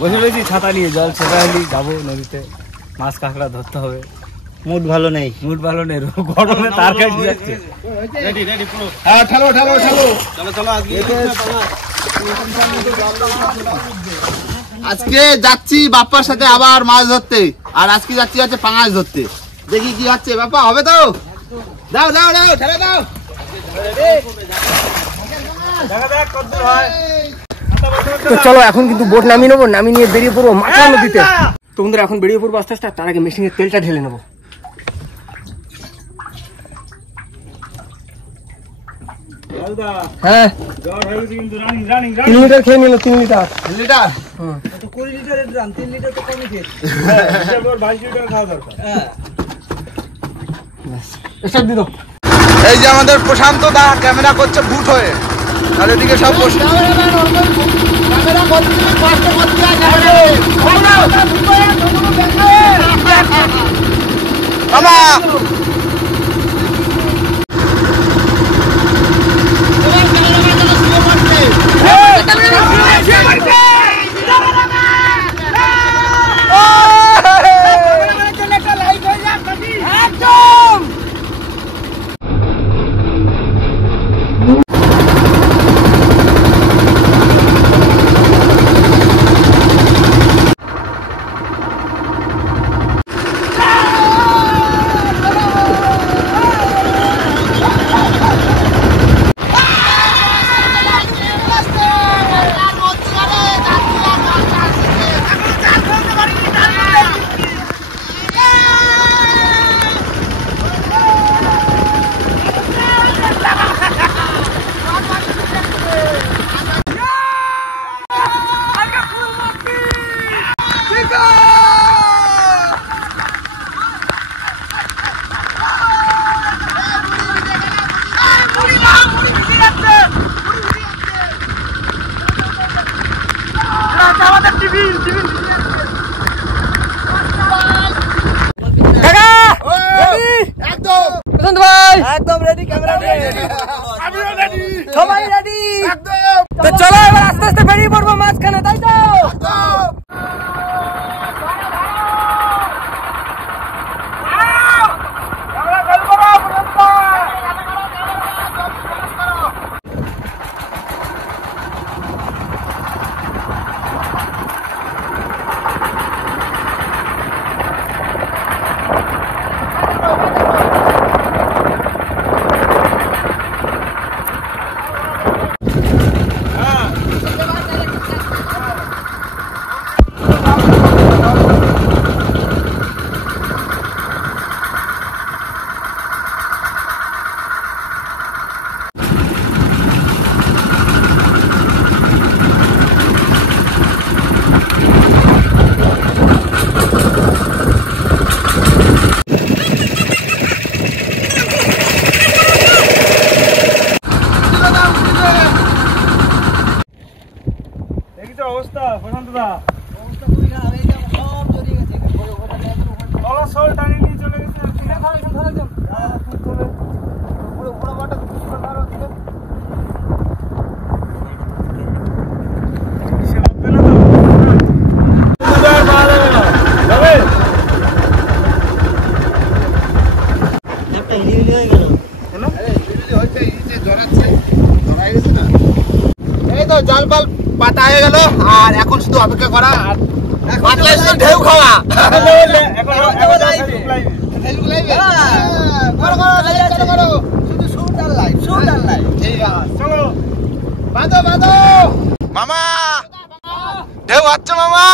বসে রয়েছি ছাতা নিয়ে, জল ছেড়ে যাবো নদীতে, মাছ কাঁকড়া ধরতে হবে। মুড ভালো নেই, গরমে তার কাটে যাচ্ছে। আজকে যাচ্ছি বাপ্পার সাথে আবার মাছ ধরতে, আর আজকে যাচ্ছি হচ্ছে পাঙাশ ধরতে। দেখি কি হচ্ছে বাপ্পা, হবে তো? দাও দাও দাও, ঠেলে দাও। তো চলো এখন কিন্তু বোট নামিয়ে নেবো, নামিয়ে নিয়ে বেরিয়ে পড়বো মাথা নদীতে। তো বন্ধুরা এখন বেরিয়ে পড়বো আস্তে আস্তে, তার আগে মেশিনের তেলটা ঢেলে নেবো। হ্যাঁ 3 লিটার খেয়ে নিল, 3 লিটার। 3 লিটার? 20 লিটারের ড্রাম, 3 লিটার তো কমই খেয়েছে। 22 লিটার খাওয়া দরকার। এসব দিও। এই যে আমাদের প্রশান্ত দা ক্যামেরা করছে ভূত হয়ে, আর এদিকে সব মামা একদম রেডি, ক্যামেরা রেডি, সবাই রেডি। তো চলো এবার আস্তে আস্তে বেরিয়ে পড়বো মাঝখানে, তাই তো? অবস্থা প্রশান্ত দা, অবস্থা খুবই খারাপ। এই যে সব জড়িয়ে গেছে, তলা সল টানি নিয়ে চলে গেছে। পুরো বড় বড় ধরো দিকে সে হবে না তো আর পাওয়া যাবে না। যাবে একটা হিলি হয়ে গেল কেন? আরে হিলি হচ্ছে, এই যে জড়াচ্ছে, জড়াই গেছে না। এই তো জাল পাল পাতা হয়ে গেল, আর এখন শুধু অপেক্ষা করা আর ঢেউ খাওয়া। মামা ঢেউ হচ্ছে মামা,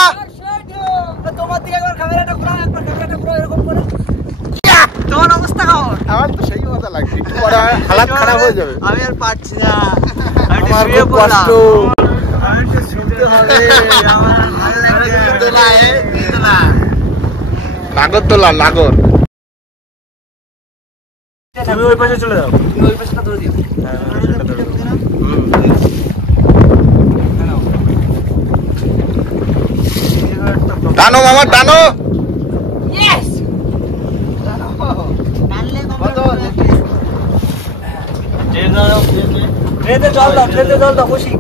তোমার দিকে একবার ক্যামেরাটা ঘুরাও, একবার ক্যামেরাটা ঘুরাও এরকম করে। তোমার অবস্থা কেমন? আমার তো সেই কথা লাগছে, একটু পরে হালাত খারাপ হয়ে যাবে। আমি আর পারছি না, আমার খুব কষ্ট। নাগরদোলা, নাগর। তুমি ওই পাশে চলে যাও, তুমি ওই পাশটা ধরে দিও। টানো মামা টানো। ট্রেতে জল দাও খুশি।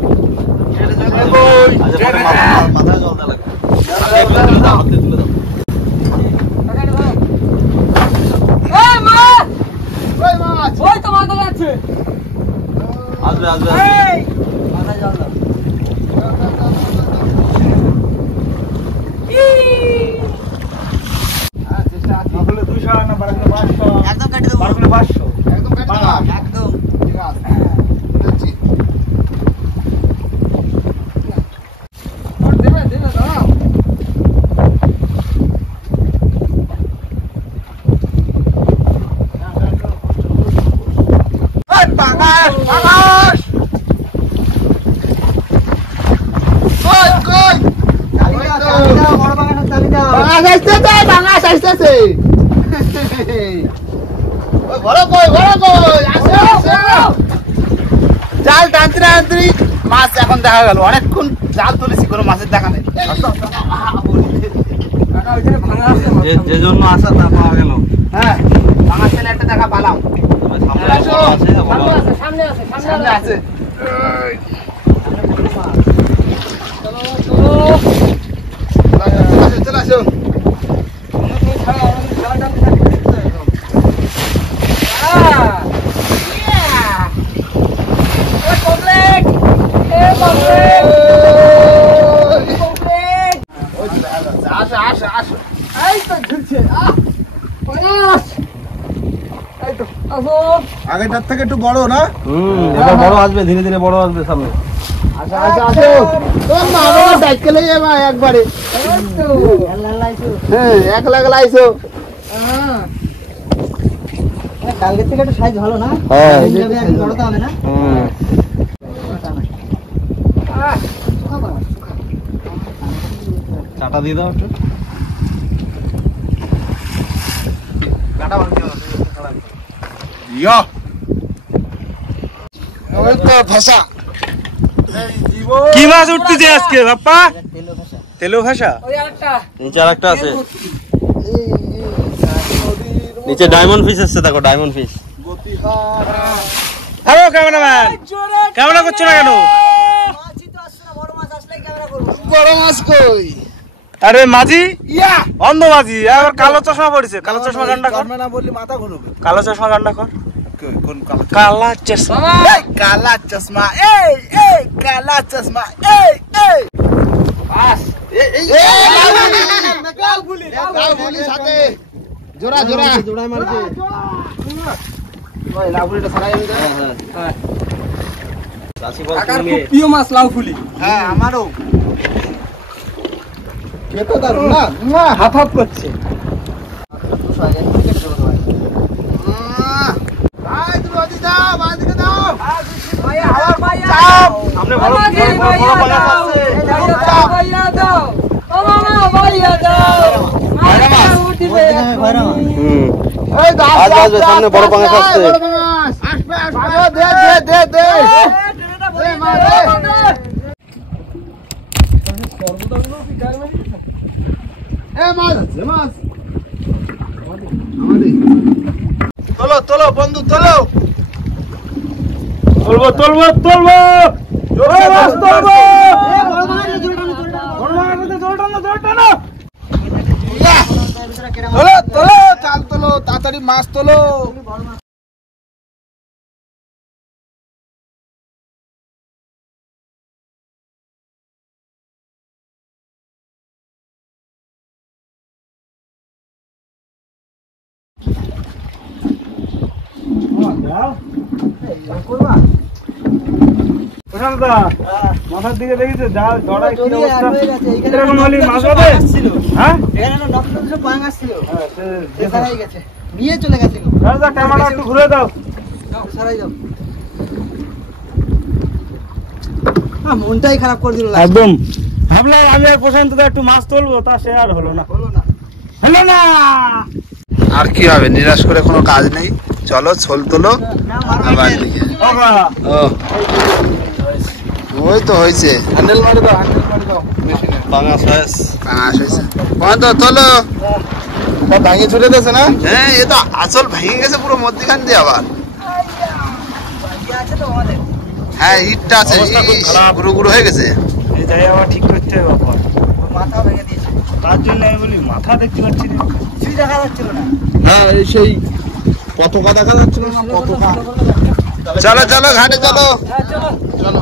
মাথায় জল দেওয়া লাগবে। আসবে মাথায় জল দাও। আসলে 200 না 500 একদম কেটে দেবো। 500 একদম কেটে দাও। একদম ঠিক আছে বুঝছি। জাল টানতে টানতে মাছ এখন দেখা গেল। অনেকক্ষণ জাল তুলেছি, কোনো মাছের দেখা নেই। যে জন্য আসা তা পাওয়া গেল। হ্যাঁ, মাছ পেলে একটা দেখা পালাম। সামনে আছে চলে আসো। আগেরটার থেকে একটু বড় না? এবার বড় আসবে, ধীরে ধীরে বড় আসবে সামনে। সাইকেলে একবারে এক লাখ লাইছো। কালকের থেকে একটু সাইজ ভালো না? হ্যাঁ। বড় তো হবে না? চাটা দিয়ে দাও একটু। ভাষা কি মাছ উঠতেছে আজকে বাপ্পা? তেলো ভাষা। ওই আরেকটা নিচে আর একটা আছে, নিচে ডায়মন্ড ফিশ আসছে, দেখো diamond fish. Hello cameraman, camera করছো না কেন? মাছই তো আসছে না, বড় মাছ আসলেই ক্যামেরা করব। বড় মাছ কই? আরে মাঝি, ইয়া অন্ধ মাঝি, আবার কালো চশমা পড়েছে। কালো চশমা গানটা কর, না বললি মাথা ঘুরবে। কালো চশমা গানটা কর। কোন কালো? কালা চশমা। এই কালা চশমা, এই এই কালা চশমা, এই এই বাস কাল গুলি লাউগুলি সাথে জোড়া জোড়া জোড়ায় মারছে। ওই লাউগুলিটা ছাড়াই আমি দাও। হ্যাঁ রাশি বল কাকার তুমি। খুব প্রিয় মাছ লাউ ফুলি। হ্যাঁ আমারও খেতে দারুন না, হাফ হাফ করছে। তুমি ওদিকে দাও, বাদিকে দাও। ভাই হাওয়ার ভাই চাপ। সামনে বড় বড় পাঙ্গাস আছে। এই দাও, আসবে, আসবে, সামনে বড় পাঙ্গাস আসছে। বড় পাঙ্গাস। আসবে, আসবে। দে, দে। দে, মা, দে। মাছ আছে, মাছ। তোলো, তোলো, বন্ধু, তোলো। তুলবো জোরে মাছ তোলবো। তোলো, তোলো, চাল তোলো, তাড়াতাড়ি মাছ তোলো। মাথার দিকে দেখেছো জাল জড়াই কি জড়িয়ে অবস্থা? আর হয়ে গেছে। এখানে এরকম হলে মাছ নষ্ট হবে? ছিল। হ্যাঁ এখানে নষ্ট পাঙ্গাস আসছিল। সারাই গেছে, নিয়ে চলে গেছিল। ক্যামেরা একটু ঘুরে দাও। সারাই দাও। মনটাই খারাপ করে দিল। একদম ভাবলাম আমি আর প্রশান্ত দা একটু মাছ তুলবো, তা সে আর হলো না। হলো না। আর কি হবে, নিরাশ করে কোনো কাজ নেই। চলো ছোল তোলো আবার দিকে। বাবা ও ওই তো হয়েছে, হ্যান্ডেল মারে দাও, হ্যান্ডেল মারে দাও। পাঙ্গাস হয়েছে। পাঁচ হয়েছে। বন্ধ তোলো। ভাঙিয়ে ছুটে দিয়েছে না? হ্যাঁ, এ তো আসল ভেঙে গেছে পুরো মধ্যখান দিয়ে। আবার হ্যাঁ ইটটা আছে, অবস্থা খুব খারাপ। গুঁড়ো গুঁড়ো হয়ে গেছে। এই জায়গা আবার ঠিক করতে হবে বাবা, তার জন্য আমি বলি মাথা দেখতে পাচ্ছি না। হ্যাঁ সেই পতাকা দেখা যাচ্ছিল না, পতাকা। চলো চলো ঘাটে চলো, চলো।